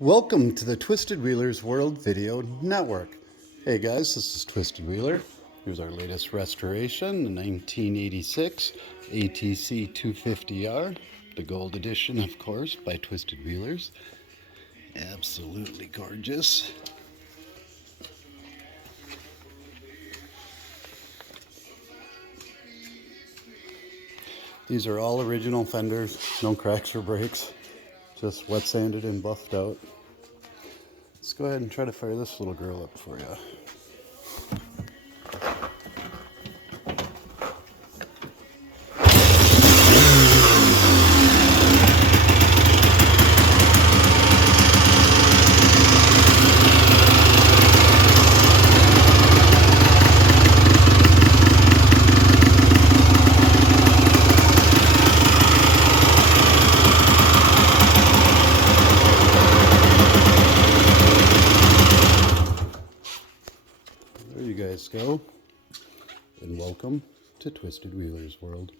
Welcome to the Twisted Wheelers World Video Network. Hey guys, this is Twisted Wheeler. Here's our latest restoration, the 1986 ATC250R, the gold edition, of course, by Twisted Wheelers. Absolutely gorgeous. These are all original fenders, no cracks or breaks, just wet sanded and buffed out. Let's go ahead and try to fire this little girl up for you. There you guys go, and welcome to Twisted Wheelers World.